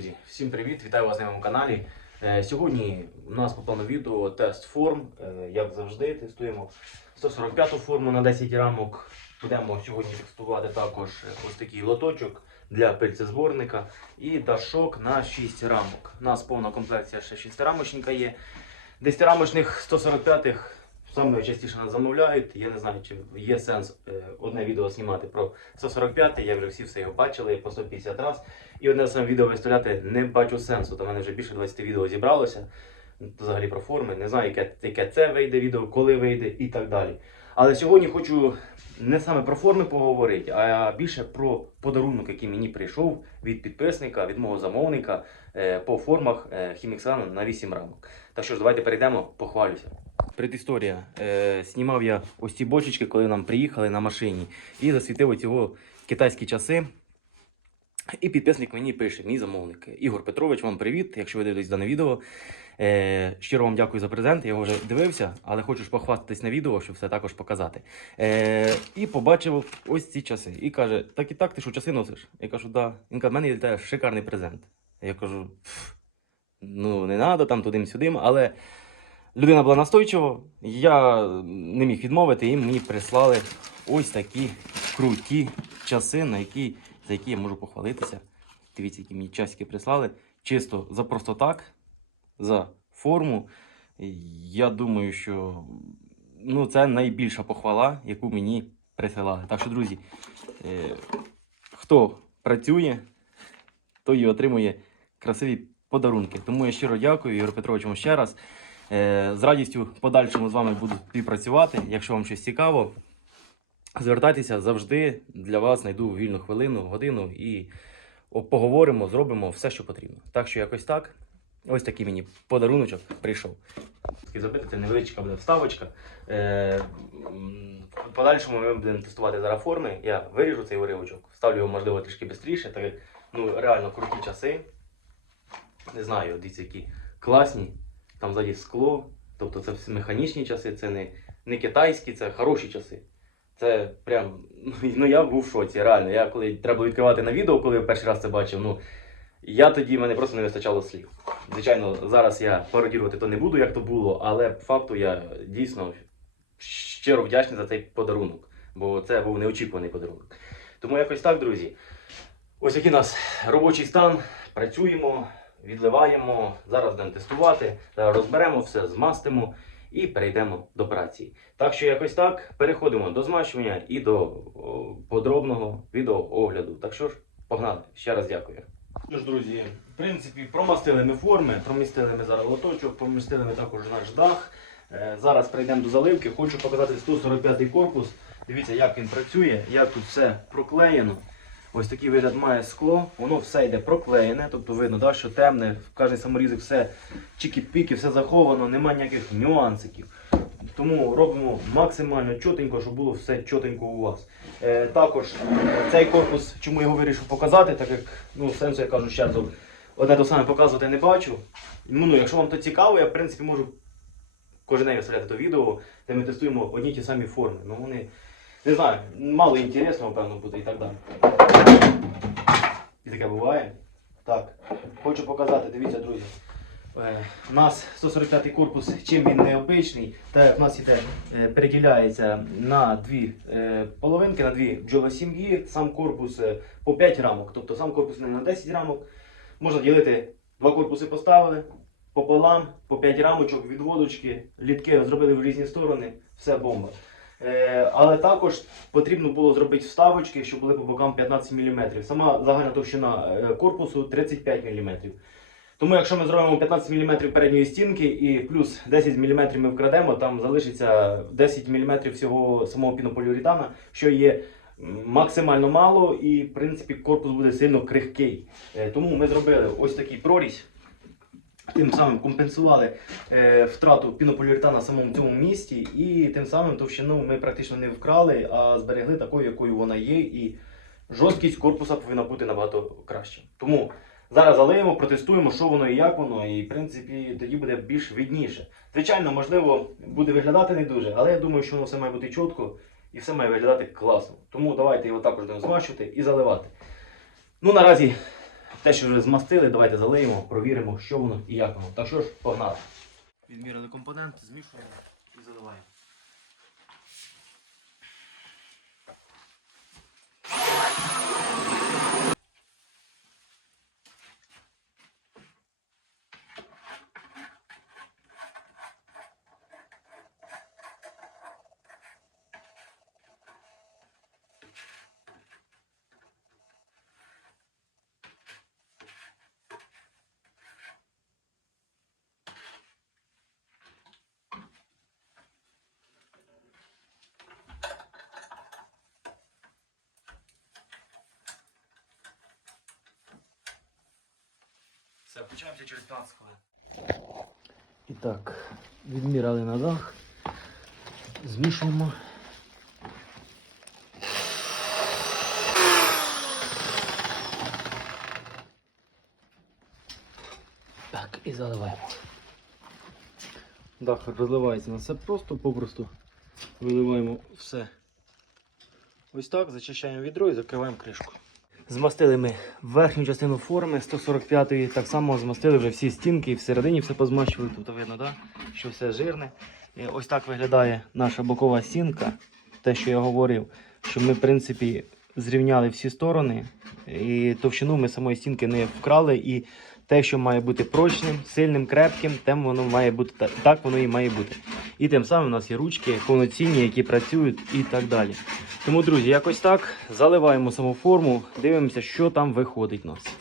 друзі, всім привіт! Вітаю вас на моєму каналі. Е, Сьогодні у нас по відео тест форм. Е, Як завжди, тестуємо 145-ту форму на 10 рамок. Будемо сьогодні тестувати також ось такий лоточок для пильцезборника і дашок на 6 рамок. У нас повна комплекція ще 6 рамочника є. 10 рамочних 145-х саме частіше нас замовляють. Я не знаю, чи є сенс е, одне відео знімати про 145 я вже всі все його бачили по 150 разів. І одне саме відео виставляти не бачу сенсу. До мене вже більше 20 відео зібралося. Взагалі про форми. Не знаю, яке, яке це вийде відео, коли вийде і так далі. Але сьогодні хочу не саме про форми поговорити, а більше про подарунок, який мені прийшов від підписника, від мого замовника е, по формах е, Хіміксану на 8 рамок. Так що ж, давайте перейдемо, похвалюся. Предісторія. Е, знімав я ось ці бочечки, коли нам приїхали на машині, і засвітив цього китайські часи. І підписник мені пише, мій замовник. Ігор Петрович, вам привіт, якщо ви дивитесь дане відео. Е, щиро вам дякую за презент. Я його вже дивився, але хочу ж похвастатись на відео, щоб все також показати. Е, і побачив ось ці часи. І каже: так і так, ти що часи носиш? Я кажу, да. Він каже, в мене є шикарний презент. Я кажу, ну не треба там туди-сюди, але людина була настойчива, я не міг відмовити, і мені прислали ось такі круті часи, на які, за які я можу похвалитися. Дивіться, які мені часики прислали. Чисто за просто так, за форму. Я думаю, що ну, це найбільша похвала, яку мені присилали. Так що, друзі, е, хто працює, той і отримує красиві подарунки. Тому я щиро дякую Ігорю Петровичу ще раз. Е, З радістю в подальшому з вами буду співпрацювати. Якщо вам щось цікаво, звертайтеся завжди для вас знайду вільну хвилину, годину і поговоримо, зробимо все, що потрібно. Так що якось так. Ось такий мені подаруночок прийшов. Забити це невеличка буде вставочка. Е, в подальшому ми будемо тестувати зараз форми. Я виріжу цей уривочок, вставлю його можливо трішки швидше, так як ну, реально круті часи. Не знаю, дивіться, які класні. Там ззаді скло. Тобто це всі механічні часи, це не, не китайські, це хороші часи. Це прям. Ну я був в шоці, реально. Я коли треба відкривати на відео, коли я перший раз це бачив, ну я тоді мене просто не вистачало слів. Звичайно, зараз я пародірувати то не буду, як то було, але по факту я дійсно щиро вдячний за цей подарунок, бо це був неочікуваний подарунок. Тому якось так, друзі. Ось який у нас робочий стан. Працюємо, відливаємо. Зараз будемо тестувати. Зараз розберемо все, змастимо і перейдемо до праці. Так що якось так переходимо до змащування і до о, подробного відеоогляду. Так що ж, погнали. Ще раз дякую. Ну ж, друзі, в принципі, промастили ми форми, промістили ми зараз лоточок, промістили ми також наш дах. Е, Зараз прийдемо до заливки. Хочу показати 145-й корпус. Дивіться, як він працює, як тут все проклеєно. Ось такий вигляд має скло, воно все йде проклеєне, тобто видно, да, що темне, в кожний саморізик все чікі-піки, все заховано, немає ніяких нюансиків. Тому робимо максимально чотенько, щоб було все чотенько у вас. Е, також е, цей корпус, чому його вирішив показати, так як ну, сенсу я кажу ще раз, одне то саме показувати не бачу. Ну, ну, якщо вам то цікаво, я в принципі можу кожен день виставляти то відео, де ми тестуємо одні ті самі форми. Ну вони не знаю, мало інтересного, певно, буде і так далі. І таке буває. Так, хочу показати, дивіться, друзі. Е, У нас 145 корпус, чим він необичний, як в нас іде, е, переділяється на дві е, половинки, на дві бджолосім'ї, сам корпус по 5 рамок. Тобто сам корпус не на 10 рамок. Можна ділити, два корпуси поставили, пополам, по 5 рамочок, відводочки, літки зробили в різні сторони, все бомба. Е, але також потрібно було зробити вставочки, щоб були по бокам 15 мм. Сама загальна товщина е, корпусу 35 мм. Тому якщо ми зробимо 15 мм передньої стінки і плюс 10 мм ми вкрадемо, там залишиться 10 мм всього самого пінополіуретана, що є максимально мало і в принципі корпус буде сильно крихкий. Е, Тому ми зробили ось такий прорізь. Тим самим компенсували е, втрату пінополіуретана в самому цьому місті, і тим самим товщину ми практично не вкрали, а зберегли такою, якою вона є, і жорсткість корпуса повинна бути набагато краще. Тому зараз залиємо, протестуємо, що воно і як воно, і в принципі тоді буде більш видніше. Звичайно, можливо, буде виглядати не дуже, але я думаю, що воно все має бути чітко і все має виглядати класно. Тому давайте його також будемо змащувати і заливати. Ну наразі те, що вже змастили, давайте залиємо, провіримо, що воно і як воно. Так що ж, погнали. Відмірили компонент, змішуємо і заливаємо. Все, включаємося через 15 хвилин. І так, відміряли на дах. Змішуємо. Так, і заливаємо. Дах розливається на все просто, попросту виливаємо все. Ось так, зачищаємо відро і закриваємо кришку. Змастили ми верхню частину форми 145-ї, так само змастили вже всі стінки і всередині все позмащували. Тут видно, да? що все жирне. І ось так виглядає наша бокова стінка. Те, що я говорив, що ми, в принципі, зрівняли всі сторони, і товщину ми самої стінки не вкрали. І те, що має бути прочним, сильним, крепким, тим воно має бути та- так, воно і має бути. І тим самим у нас є ручки повноцінні, які працюють і так далі. Тому, друзі, якось так заливаємо саму форму, дивимося, що там виходить у нас.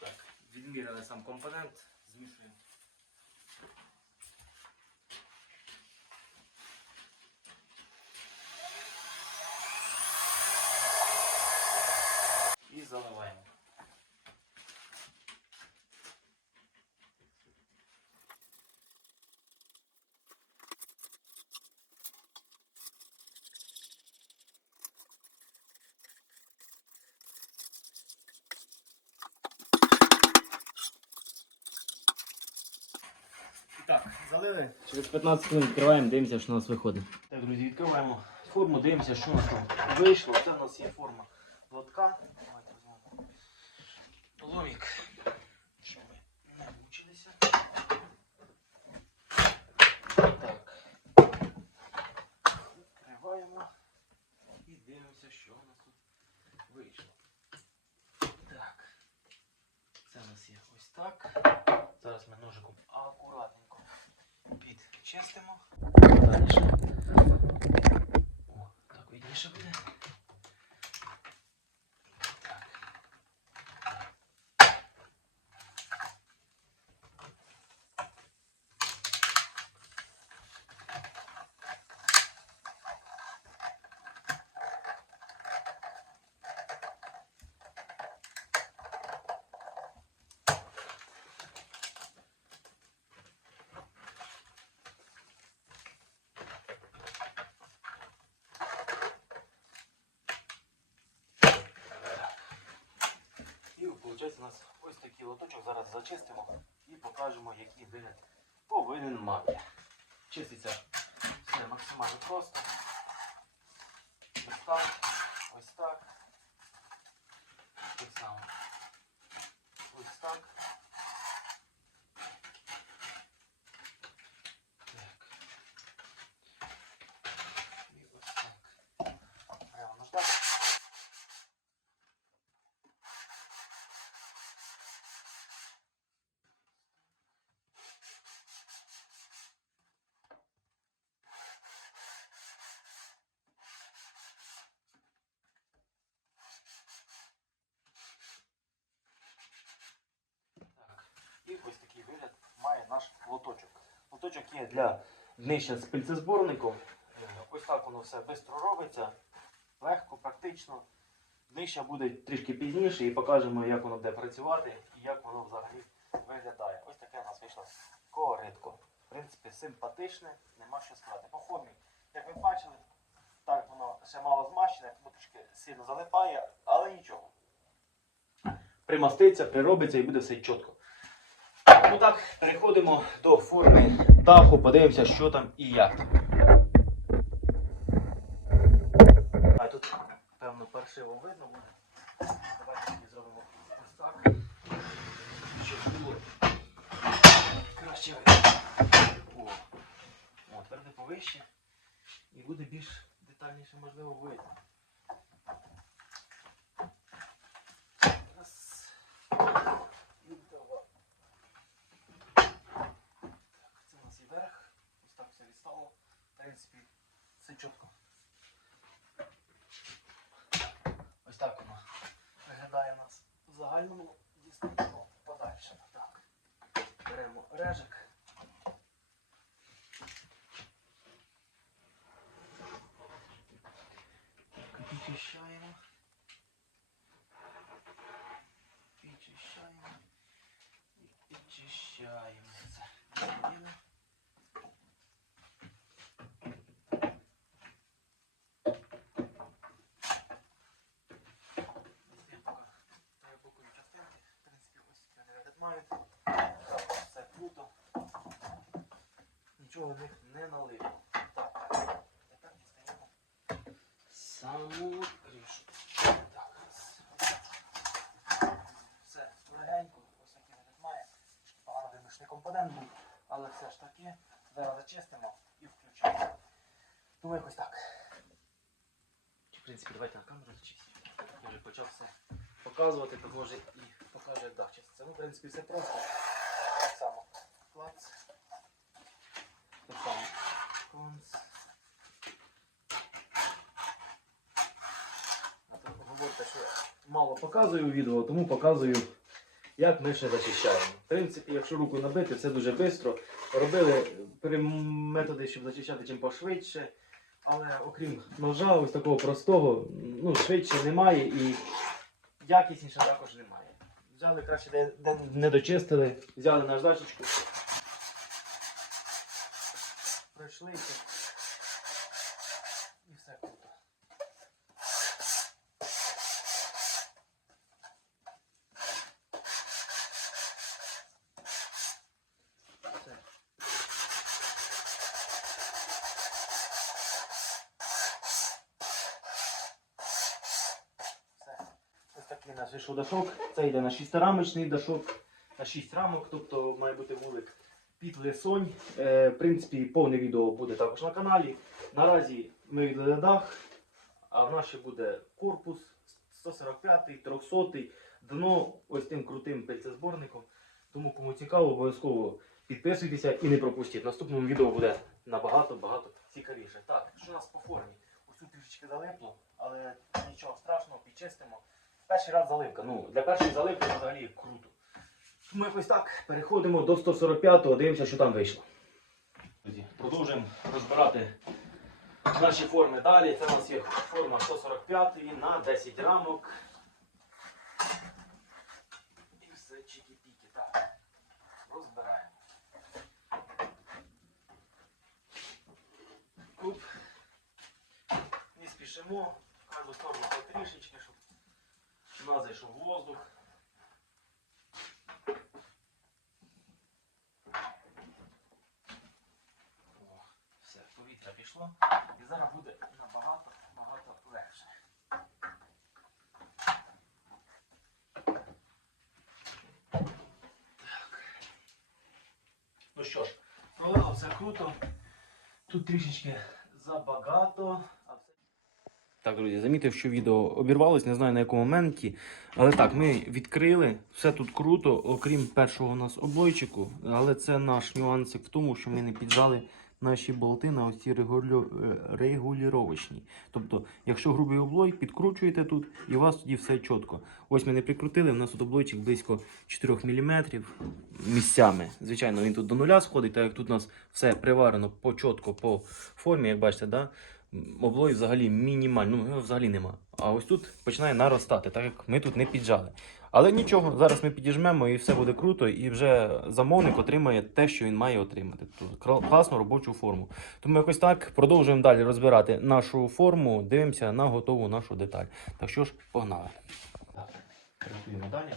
Так, відміряли сам компонент, змішуємо. І заливаємо. І так, залили. Через 15 хвилин відкриваємо, дивимося, що у нас виходить. Так, друзі, відкриваємо форму, дивимося, що у нас там вийшло. Це у нас є форма лотка. Давайте візьмемо ломік, щоб ми не мучилися. Так. Відкриваємо і дивимося, що у нас тут вийшло. Так. Це у нас є ось так. Зараз ми ножиком акуратненько підчистимо. Далі. О, так видніше буде. Так. І виходить у нас ось такий лоточок. Зараз зачистимо і покажемо, який вигляд повинен мати. Чиститься все максимально просто. Ось так, ось так. Так само. Ось так. Так. І ось так. Прямо наждак. Так. І ось такий вигляд має наш лоточок. Лоточок є для днища з пильцезборником. Е, Ось так воно все швидко робиться, легко, практично. Днища буде трішки пізніше і покажемо, як воно буде працювати і як воно взагалі виглядає. Ось таке у нас вийшло коритко. В принципі, симпатичне, нема що сказати. По формі, як ви бачили, так воно ще мало змащене, тому трішки сильно залипає, але нічого примаститься, приробиться і буде все чітко. Ну так, переходимо до форми даху, подивимося, що там і як. А тут, певно, паршиво видно буде. Давайте зробимо ось так. Щоб було краще видно. О, тепер повище. І буде більш детальніше можливо видно. Раз. І два. Так, це у нас і верх. Ось так все відстало. В принципі, все чітко. Ось так воно виглядає у нас в загальному. Дістаємо подальше. Так. Беремо режик. Підчищаємо. Підчищаємо. І підчищаємо. Це зробили. Я поки таю бокові частинки. В принципі, ось вони вигляд мають. Так, все круто. Нічого в них не дістаємо саму кришу. Так. Все, легенько, ось такий вигляд має. Погано вимушений компонент був, але все ж таки зараз зачистимо і включаємо. Тому якось так. В принципі, давайте на камеру зачистимо. Я вже почав все показувати, то може і покажу, як дах чиститься. Ну, в принципі, все просто. Так само. Клац. Само. Конц. Говорите, що мало показую відео, тому показую, як ми ще зачищаємо. В принципі, якщо руку набити, все дуже швидко. Робили методи, щоб зачищати чим пошвидше. Але окрім ножа, ось такого простого, ну, швидше немає і якісніше також немає. Взяли краще, де, де не дочистили, взяли наждачечку. Пройшлися. І все круто. Ось такий наш вийшов дашок. Це йде на 6-рамочний дашок, на 6 рамок, тобто має бути вулик під лисонь. Е, в принципі, повне відео буде також на каналі. Наразі ми віддали дах, а в нас ще буде корпус 145-й, 300-й, дно ось тим крутим пильцезборником. Тому кому цікаво, обов'язково підписуйтеся і не пропустіть. Наступному відео буде набагато-багато цікавіше. Так, що у нас по формі? Ось тут трішечки залипло, але нічого страшного, підчистимо. Перший раз заливка. Ну, для першої заливки взагалі круто. Тому якось так, переходимо до 145-го, дивимося, що там вийшло. Продовжуємо розбирати наші форми далі. Це у нас є форма 145 на 10 рамок. І все чики-піки. Так, розбираємо. Куп. Не спішимо. Кожну сторону потрішечки, щоб зайшов воздух. О, все, повітря. І зараз буде набагато, набагато легше. Так. Ну що ж, пролило все круто. Тут трішечки забагато. Так, друзі, замітив, що відео обірвалось, не знаю на якому моменті. Але так, ми відкрили, все тут круто, окрім першого у нас облойчику. Але це наш нюансик в тому, що ми не піджали наші болти на ось ці регулю... е, регулюровочні. Тобто, якщо грубий облой, підкручуєте тут і у вас тоді все чітко. Ось ми не прикрутили, у нас тут облойчик близько 4 мм місцями. Звичайно, він тут до нуля сходить, так як тут у нас все приварено по чітко по формі, як бачите, да? Облой взагалі мінімально, ну його взагалі нема. А ось тут починає наростати, так як ми тут не піджали. Але нічого, зараз ми підіжмемо і все буде круто, і вже замовник отримає те, що він має отримати. Тобто класну робочу форму. Тому якось так продовжуємо далі розбирати нашу форму, дивимося на готову нашу деталь. Так що ж, погнали. Так, працюємо далі.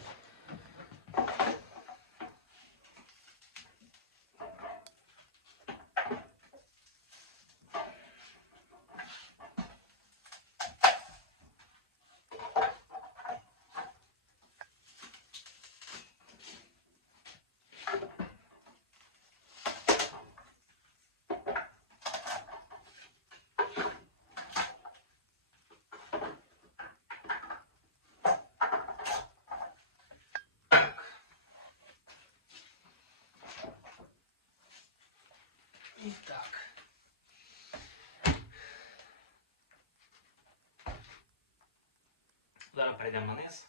На низ.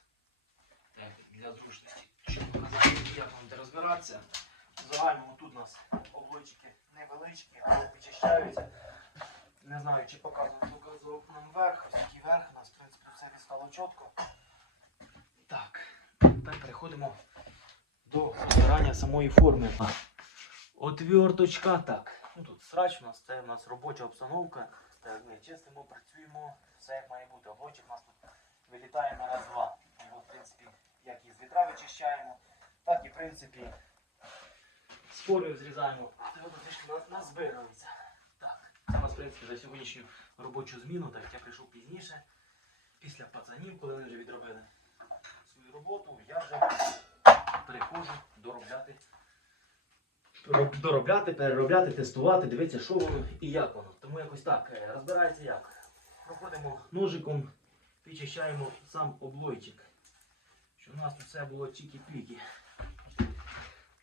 Так, для зручності, щоб показати, як вам де розбиратися. В загальному тут у нас облички невеличкі, але підчищаються. Не знаю, чи показував, показував нам верх. Такий верх, у нас, в принципі, все відстало чітко. Так, тепер переходимо до розбирання самої форми. Отверточка, так. Ну тут срач у нас, це у нас робоча обстановка. Так, ми чистимо, працюємо, все як має бути. Облочок у нас тут вилітає на раз-два. Його, в принципі, як і з вітра вичищаємо, так і в принципі з зрізаємо. Трішки на- назбирується. Так, це у нас, в принципі, за сьогоднішню робочу зміну, так як я прийшов пізніше, після пацанів, коли вони вже відробили свою роботу, я вже переходжу доробляти. Доробляти, переробляти, тестувати, дивитися, що воно і як воно. Тому якось так е, розбирається як. Проходимо ножиком, підчищаємо сам облойчик. Що у нас тут все було чікі-пікі.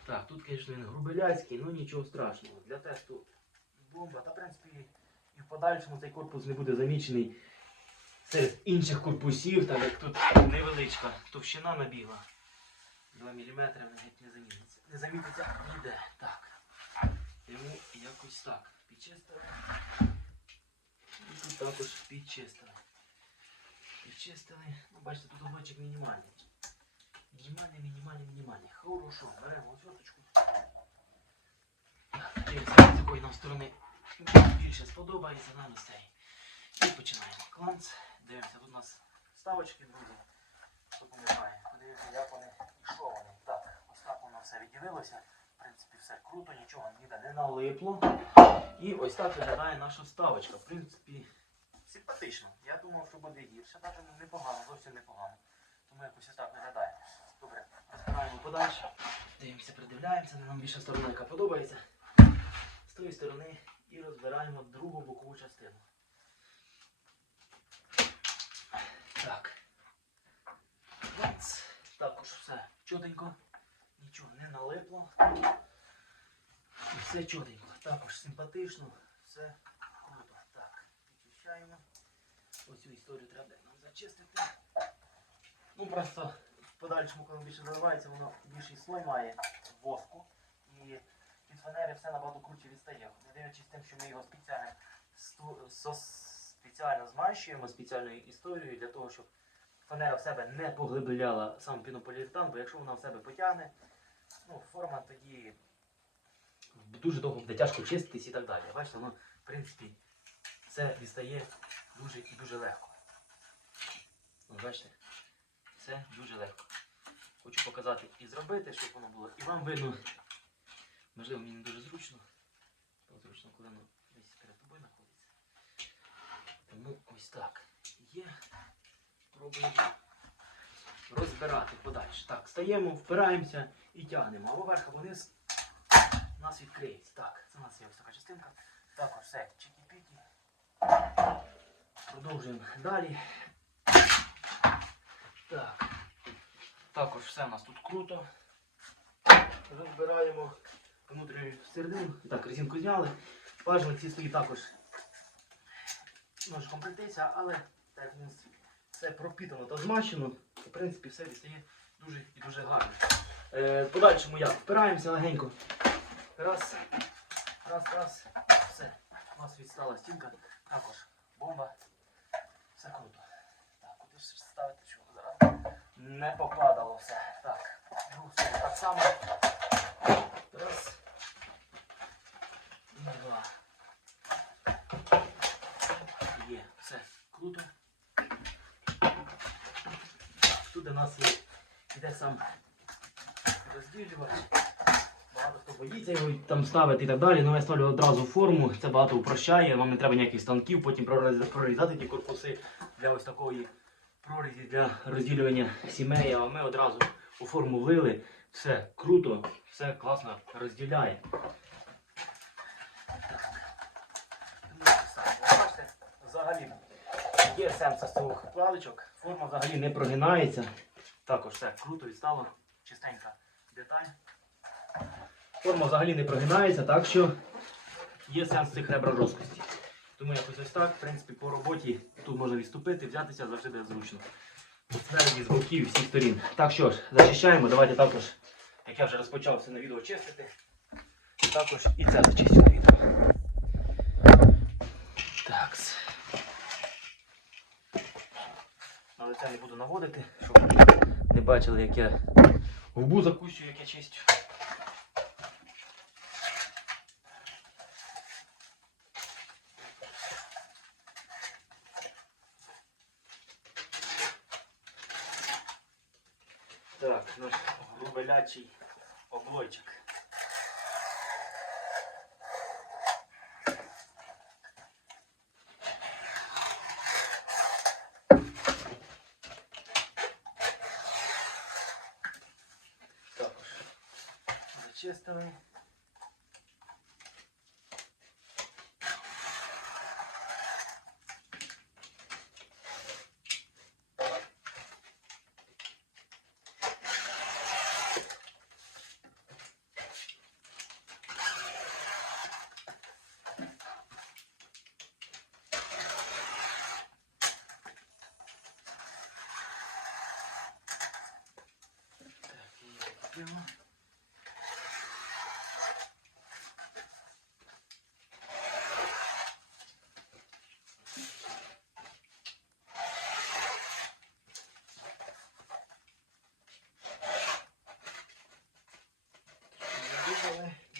Так, тут, звісно, він грубеляцький, ну нічого страшного. Для тесту бомба. Та, в принципі, і в подальшому цей корпус не буде замічений серед інших корпусів, так як тут невеличка товщина набігла. 2 мм навіть не замітиться. Не замітиться ніде. Так. Йому якось так. Підчистили. І тут також підчистили. Підчистили. Ну, бачите, тут обличчик мінімальний. Мінімальний, мінімальний, мінімальний. Хорошо, беремо отверточку. З якої нам сторони більше сподобається нам із. І починаємо. Кланц. Дивимося, тут у нас ставочки, друзі. Допомагаємо. Подивимося, як вони і що вони. Так, ось так воно все відділилося. В принципі, все круто, нічого ніде не налипло. І ось так виглядає наша ставочка. В принципі, симпатично. Я думав, що буде гірше, навіть непогано, зовсім непогано. Тому якось ось так виглядає. Добре, розбираємо подальше. Дивимося, придивляємося, нам більша сторона, яка подобається. З тої сторони і розбираємо другу бокову частину. Так. Також все чотенько. Нічого не налипло. І все чотенько. Також симпатично. Все підчищаємо. Ось цю історію треба нам зачистити. Ну просто в подальшому, коли більше заливається, воно більший слой має воску. І від фанери все набагато круче відстає. Не дивлячись тим, що ми його спеціально, спеціально змащуємо спеціальною історією для того, щоб фанера в себе не поглибляла сам пінополіуретан, бо якщо вона в себе потягне, ну, форма тоді дуже довго буде тяжко чиститись і так далі. Бачите, воно, в принципі, все відстає дуже і дуже легко. Ну, бачите, все дуже легко. Хочу показати і зробити, щоб воно було. І вам видно, можливо, мені не дуже зручно. Зручно, коли воно десь перед тобою знаходиться. Тому ось так. Є. Пробуємо розбирати подальше. Так, стаємо, впираємося і тягнемо. Або вверх, або вниз у нас відкриється. Так, це у нас є ось така частинка. Також все. Продовжуємо далі. Так. Також все у нас тут круто. Розбираємо внутрішню середину. Так, резинку зняли. Бажано ці свої також ножиком прийтися, але так все пропітано та змащено. В принципі, все відстає дуже і дуже гарно. Е, подальшому як? Впираємося легенько. Раз, раз, раз. Все. У нас відстала стінка. Також бомба. Все круто. Так, куди ж ставити, щоб зараз не попадало все. Так, другу так само. Раз. Два. Є, все круто. Тут у нас є, іде сам розділювач. Боїться його там ставити і так далі. Ну я ставлю одразу форму, це багато упрощає, вам не треба ніяких станків, потім прорізати ті корпуси для ось такої прорізі для розділювання сімей, а ми одразу у форму влили. Все круто, все класно розділяє. Взагалі є сенс з цих паличок. Форма взагалі не прогинається. Також все круто відстало, чистенька деталь. Форма взагалі не прогинається, так що є сенс цих ребра жорсткості. Тому якось ось так, в принципі, по роботі тут можна відступити, взятися завжди буде зручно. Спереді, з боків, всіх сторін. Так що ж, зачищаємо. Давайте також, як я вже розпочав все на відео чистити, також і це зачистю на відео. Такс. Але це не буду наводити, щоб не бачили, як я губу закусю, як я чистю. Так, наш грубелячий облойчик. Також зачистили. tiếng rồi Thank you.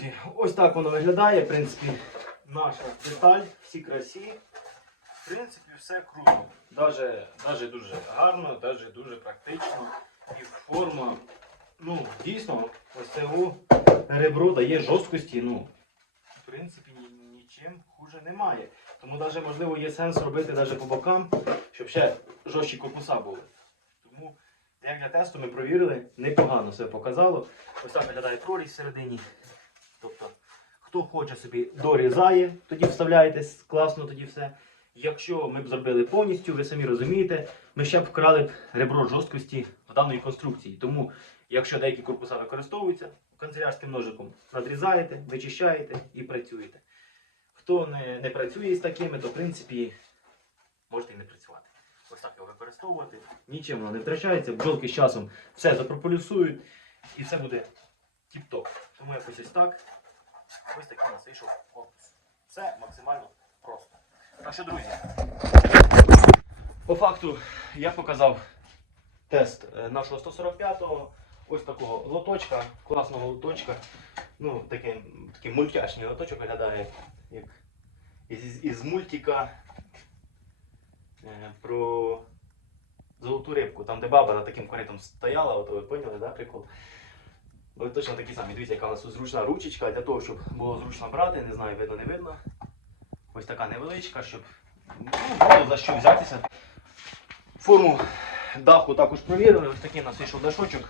Друзі, ось так воно виглядає. В принципі, наша деталь, всі красі. В принципі, все круто. Даже, даже дуже гарно, даже дуже практично. І форма, ну, дійсно, ось це ребро дає жорсткості. Ну, в принципі, нічим хуже немає. Тому навіть, можливо, є сенс робити навіть по бокам, щоб ще жорсткі корпуса були. Тому як для тесту ми провірили, непогано себе показало. Ось так виглядає прорізь всередині. Тобто, хто хоче собі дорізає, тоді вставляєте класно, тоді все. Якщо ми б зробили повністю, ви самі розумієте, ми ще б вкрали б ребро жорсткості в даної конструкції. Тому, якщо деякі корпуса використовуються, канцелярським ножиком надрізаєте, вичищаєте і працюєте. Хто не, не працює з такими, то в принципі можете і не працювати. Ось так його використовувати. Нічим воно не втрачається, бджолки з часом все запрополюсують і все буде тіп-топ. Тому якось ось так. Ось такий у нас вийшов корпус. Все максимально просто. Так що, друзі, по факту я показав тест е, нашого 145-го. Ось такого лоточка, класного лоточка. Ну, такий, такий мультяшний лоточок виглядає, як із, із мультика е, про золоту рибку, там де баба над таким коритом стояла, от ви поняли, да, прикол? Ось точно такі самі. Дивіться, яка у нас зручна ручечка для того, щоб було зручно брати, не знаю, видно, не видно. Ось така невеличка, щоб ну, було за що взятися. Форму даху також провірили, ось такий у нас вийшов дашочок.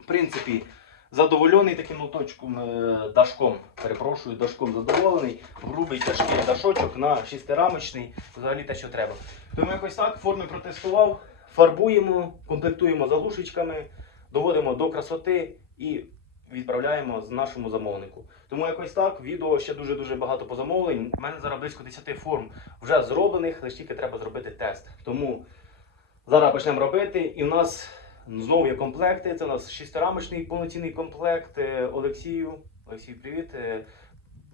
В принципі, задоволений таким лоточком, е, дашком, перепрошую, дашком задоволений. Грубий тяжкий дашочок на шестирамочний, взагалі те, що треба. Тому якось так, форми протестував, фарбуємо, комплектуємо заглушечками, доводимо до красоти і відправляємо нашому замовнику. Тому якось так, відео ще дуже-дуже багато по замовлень. У мене зараз близько 10 форм вже зроблених, лише тільки треба зробити тест. Тому зараз почнемо робити. І в нас знову є комплекти. Це у нас шестирамочний повноцінний комплект Е, Олексію. Олексій, привіт. Е,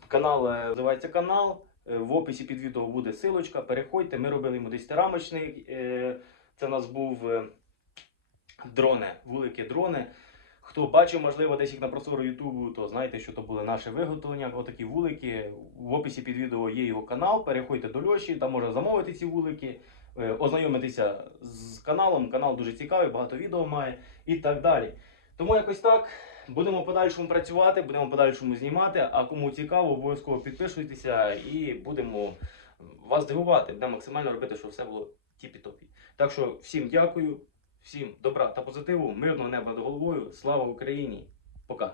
Канал е, називається канал. В описі під відео буде силочка, переходьте. Ми робили йому 10-рамочний. е, Це у нас був дрони, вулики дрони. Хто бачив, можливо, десь їх на простору Ютубу, то знаєте, що то були наші виготовлення. Отакі вулики. В описі під відео є його канал. Переходьте до Льоші, там можна замовити ці вулики, е, ознайомитися з каналом. Канал дуже цікавий, багато відео має і так далі. Тому якось так. Будемо в подальшому працювати, будемо подальшому знімати. А кому цікаво, обов'язково підписуйтеся і будемо вас дивувати. Будемо максимально робити, щоб все було тіпі-топі. Так що всім дякую, всім добра та позитиву, мирного неба над головою. Слава Україні! Пока!